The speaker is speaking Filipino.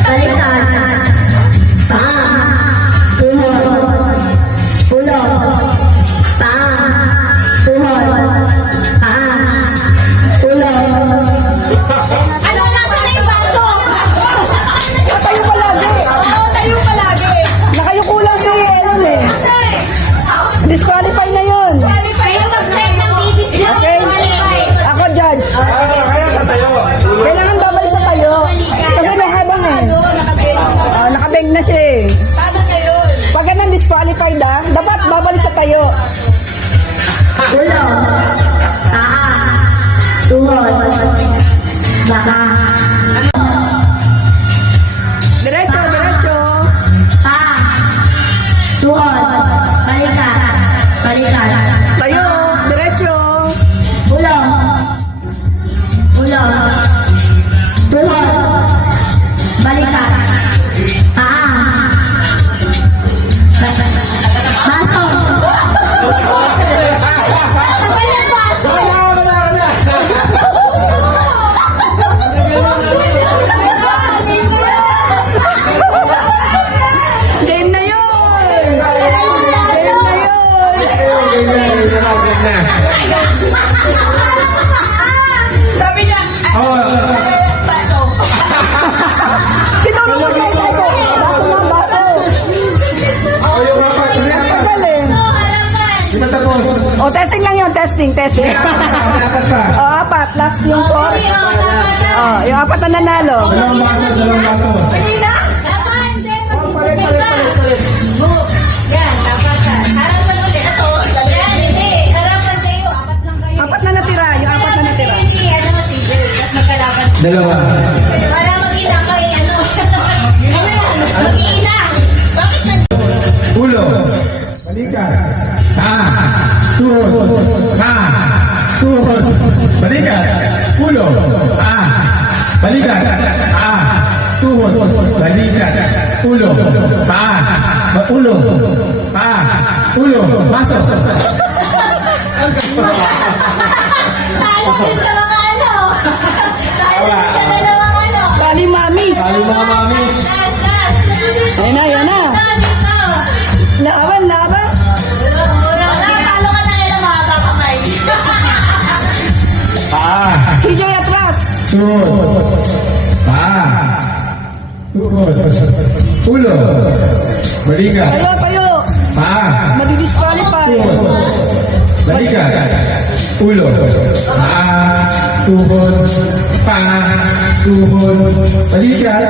baliktad, paa, tuhod, ulo, paa, tuhod, paa, ulo. Ano, nasa na yung baso? Tayo palagi. Oo, tayo palagi. Nakayuko lang si Ellen eh. Disqualify na yun. Qualify yung mag-check ng BBC. Okay. Ako, judge. Kailangan babay sa tayo. Kasi nahabang eh. Nakabeng na siya eh. Paano kayo? Pag ganun disqualified dapat babalik sa tayo. Ulo, paa, tuhod, paa, Diretso, diretso. paa, tuhod, baliktad, baliktad, Tayo, diretso. ulo, ulo, tuhod, baliktad, paa, baso, Tagal yung baso. Game na yun. Game na yun. Sabi niya, baso. Tinuro mo sa ito. Baso na, baso. Tagal eh. O, testing lang yun. Testing. O, apat. Last yung four. O, yung apat na nanalo. Hindi na. Yan, dapat ka. Harapan ulit. Ito, yan, hindi. Harapan sa'yo. Apat lang kayo. Apat na natira. Yung apat na natira. Hindi, ano, sige. Tapos magkalaban. Dalawa. Para mag-ina kayo, ano. Ano yan? Mag-ina. Bakit nag... Ulo. Balikan. Tuhod. Tuhod. Balikan. Ulo. Balikan. Tuhod. Balikan. Ulo. Ulo. Ulo. Baso. Talo din sa mga ano. Talo din sa dalawang ano. Bali, mamis. Mga mamis. Last. Ayan na, ayan na. Laban. Wala, talo ka na nila mga kakamay. CJ atras. Tuhod. Tuhod. Ulo. Balikan. Tayo. Madidisqualify. Tuhod. Balikan. Ulo. Tuhod. Tuhod. Balikan.